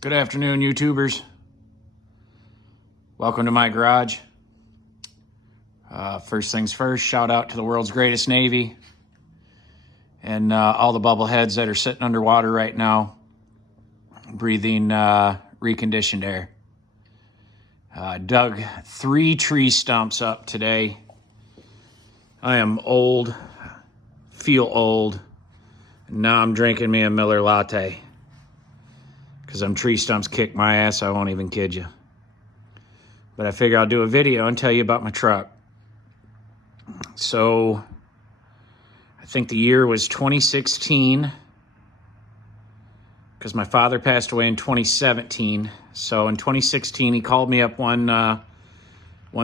Good afternoon, YouTubers. Welcome to my garage. First things first, shout out to the world's greatest Navy and all the bubbleheads that are sitting underwater right now, breathing reconditioned air. Dug 3 tree stumps up today. I am old, feel old, and now I'm drinking me a Miller latte. Because them tree stumps kicked my ass, I won't even kid you. But I figure I'll do a video and tell you about my truck. So, I think the year was 2016. Because my father passed away in 2017. So in 2016, he called me up one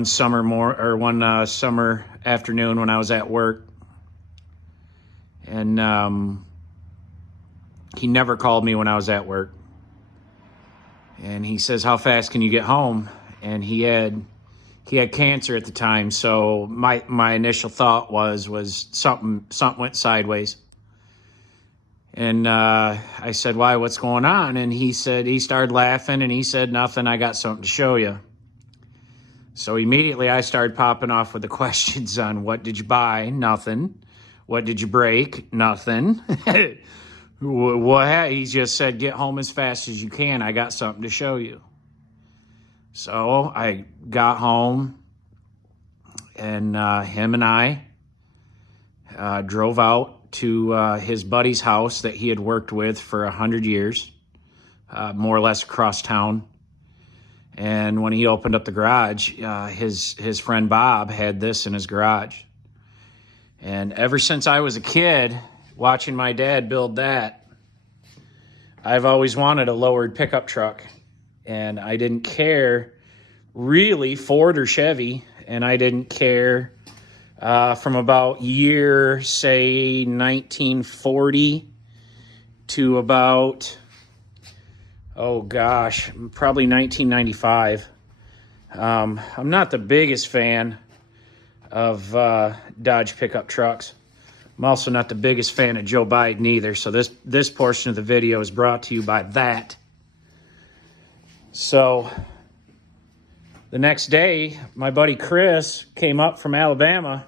summer afternoon when I was at work. And he never called me when I was at work. And he says, "How fast can you get home?" And he had cancer at the time, so my initial thought was something went sideways. And I said, "Why? What's going on?" And he started laughing, and he said, "Nothing. I got something to show you." So immediately I started popping off with the questions on, what did you buy? Nothing. What did you break? Nothing. What? He just said, "Get home as fast as you can. I got something to show you." So I got home, and him and I drove out to his buddy's house that he had worked with for 100 years, more or less across town. And when he opened up the garage, his friend Bob had this in his garage. And ever since I was a kid, watching my dad build that, I've always wanted a lowered pickup truck. And I didn't care really Ford or Chevy, and I didn't care from about year, say, 1940 to about, probably 1995. I'm not the biggest fan of Dodge pickup trucks. I'm also not the biggest fan of Joe Biden either, so this portion of the video is brought to you by that. So the next day, my buddy Chris came up from Alabama,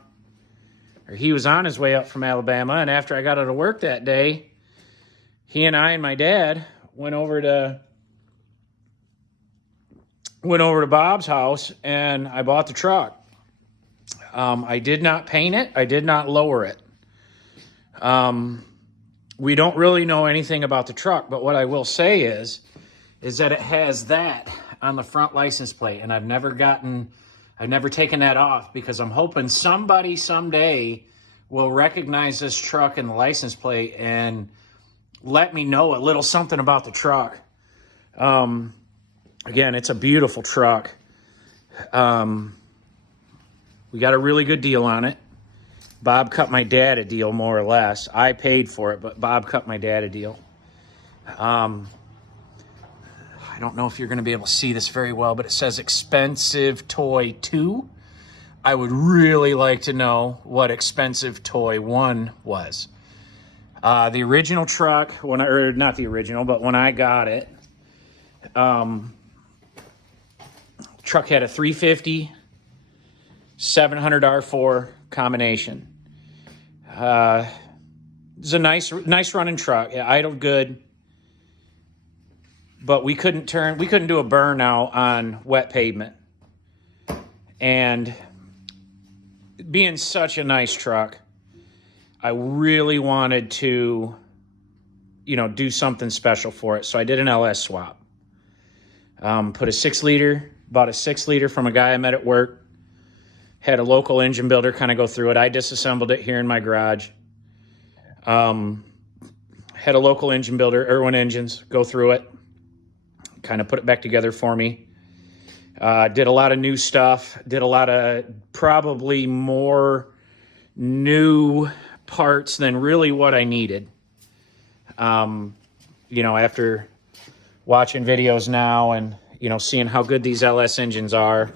or he was on his way up from Alabama, and after I got out of work that day, he and I and my dad went over to Bob's house, and I bought the truck. I did not paint it. I did not lower it. We don't really know anything about the truck, but what I will say is that it has that on the front license plate, and I've never taken that off, because I'm hoping somebody someday will recognize this truck in the license plate and let me know a little something about the truck. Again, it's a beautiful truck. We got a really good deal on it. Bob cut my dad a deal, more or less. I paid for it, but Bob cut my dad a deal. I don't know if you're going to be able to see this very well, but it says Ex-Spence-ive Toy II. I would really like to know what Ex-Spence-ive Toy I was. The original truck, not the original, but when I got it, truck had a 350 700 R4 combination. It's a nice running truck. It idled good, but we couldn't do a burnout on wet pavement. And being such a nice truck, I really wanted to, do something special for it. So I did an LS swap. Bought a 6 liter from a guy I met at work. Had a local engine builder kind of go through it. I disassembled it here in my garage. Had a local engine builder, Irwin Engines, go through it. Kind of put it back together for me. Did a lot of new stuff. Did a lot of probably more new parts than really what I needed. After watching videos now and, seeing how good these LS engines are,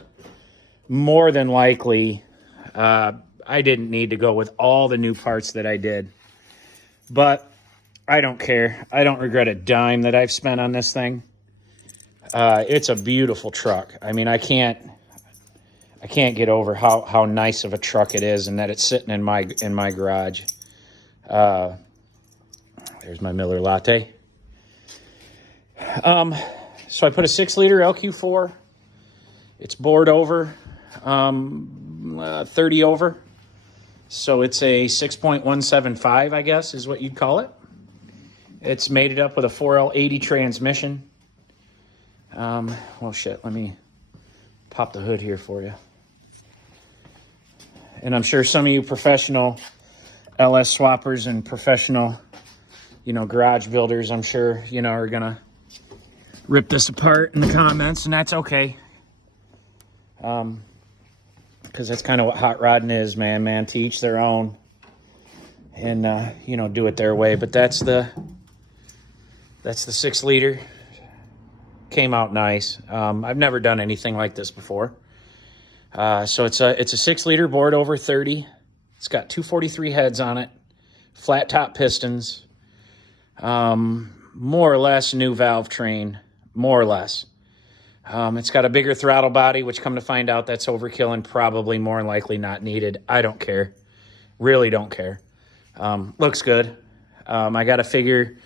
more than likely, I didn't need to go with all the new parts that I did. But I don't care. I don't regret a dime that I've spent on this thing. It's a beautiful truck. I mean, I can't get over how nice of a truck it is, and that it's sitting in my garage. There's my Miller Latte. So I put a 6-liter LQ4. It's bored over, 30 over. So it's a 6.175, I guess, is what you'd call it. It's mated up with a 4L80 transmission. Well, shit, let me pop the hood here for you. And I'm sure some of you professional LS swappers and professional, garage builders, I'm sure, are going to rip this apart in the comments, and that's okay. Because that's kind of what hot rodding is, man, to each their own. And, do it their way. But that's the 6-liter. Came out nice. I've never done anything like this before. So it's a 6-liter bored over 30. It's got 243 heads on it, flat top pistons, more or less new valve train, more or less. It's got a bigger throttle body, which come to find out that's overkill and probably more than likely not needed. I don't care. Really don't care. Looks good. I got to figure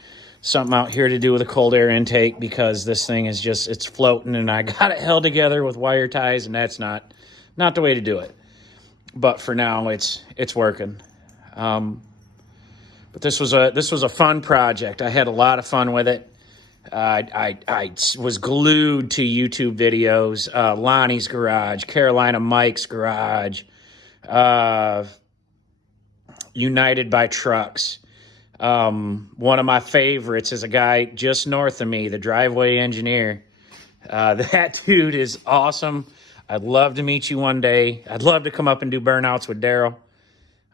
something out here to do with a cold air intake because this thing is it's floating and I got it held together with wire ties, and that's not the way to do it. But for now, it's working. But this was a fun project. I had a lot of fun with it. I was glued to YouTube videos, Lonnie's Garage, Carolina Mike's Garage, United by Trucks. One of my favorites is a guy just north of me, the Driveway Engineer. That dude is awesome. I'd love to meet you one day. I'd love to come up and do burnouts with Daryl.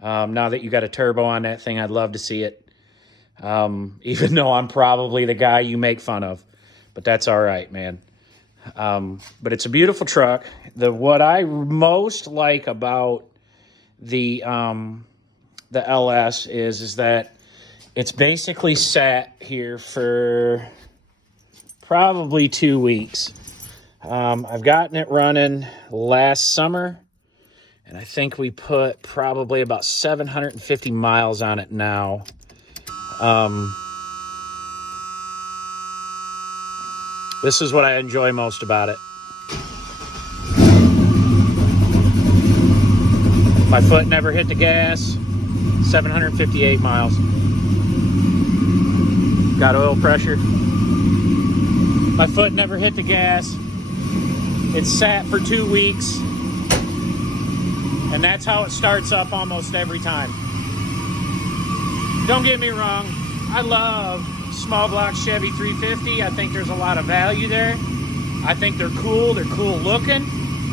Now that you got a turbo on that thing, I'd love to see it. Even though I'm probably the guy you make fun of, but that's all right, man. But it's a beautiful truck. What I most like about the LS is that it's basically sat here for probably 2 weeks. I've gotten it running last summer, and I think we put probably about 750 miles on it now. This is what I enjoy most about it. My foot never hit the gas. 758 miles. Got oil pressure. My foot never hit the gas. It sat for 2 weeks. And that's how it starts up almost every time. Don't get me wrong, I love small block Chevy 350. I think there's a lot of value there. I think they're cool. They're cool looking.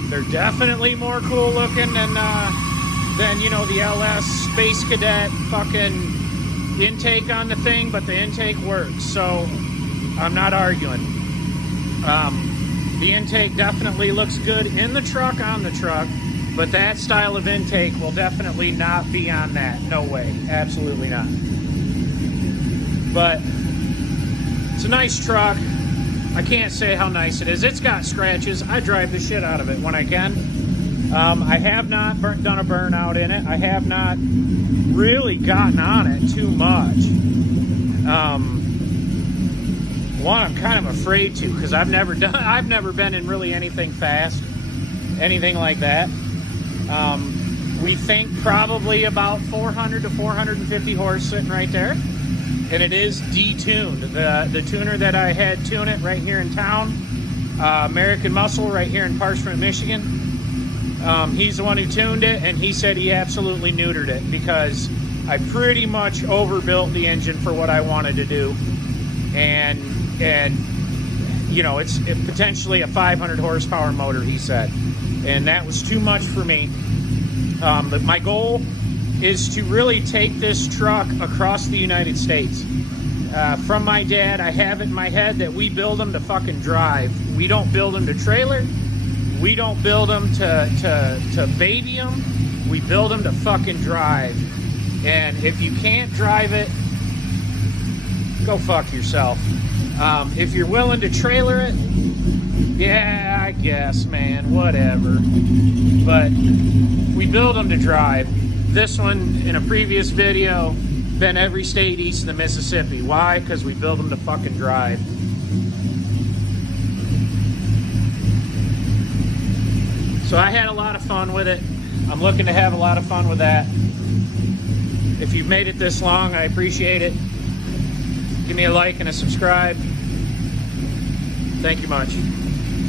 They're definitely more cool looking than the LS Space Cadet fucking intake on the thing, but the intake works, so I'm not arguing. The intake definitely looks good in the truck, on the truck, but that style of intake will definitely not be on that. No way. Absolutely not. But it's a nice truck. I can't say how nice it is. It's got scratches. I drive the shit out of it when I can. I have not done a burnout in it. I have not really gotten on it too much. One, I'm kind of afraid to because I've never been in really anything fast, anything like that. We think probably about 400 to 450 horse sitting right there. And it is detuned. The tuner that I had tune it right here in town, American Muscle right here in Parchment, Michigan. He's the one who tuned it, and he said he absolutely neutered it because I pretty much overbuilt the engine for what I wanted to do. And it's potentially a 500 horsepower motor, he said. And that was too much for me. But my goal is to really take this truck across the United States. From my dad, I have it in my head that we build them to fucking drive. We don't build them to trailer. We don't build them to baby them. We build them to fucking drive. And if you can't drive it, go fuck yourself. If you're willing to trailer it, Yeah, I guess, man, whatever. But we build them to drive. This one, in a previous video, been every state east of the Mississippi. Why? Because we build them to fucking drive. So I had a lot of fun with it. I'm looking to have a lot of fun with that. If you've made it this long, I appreciate it. Give me a like and a subscribe. Thank you much.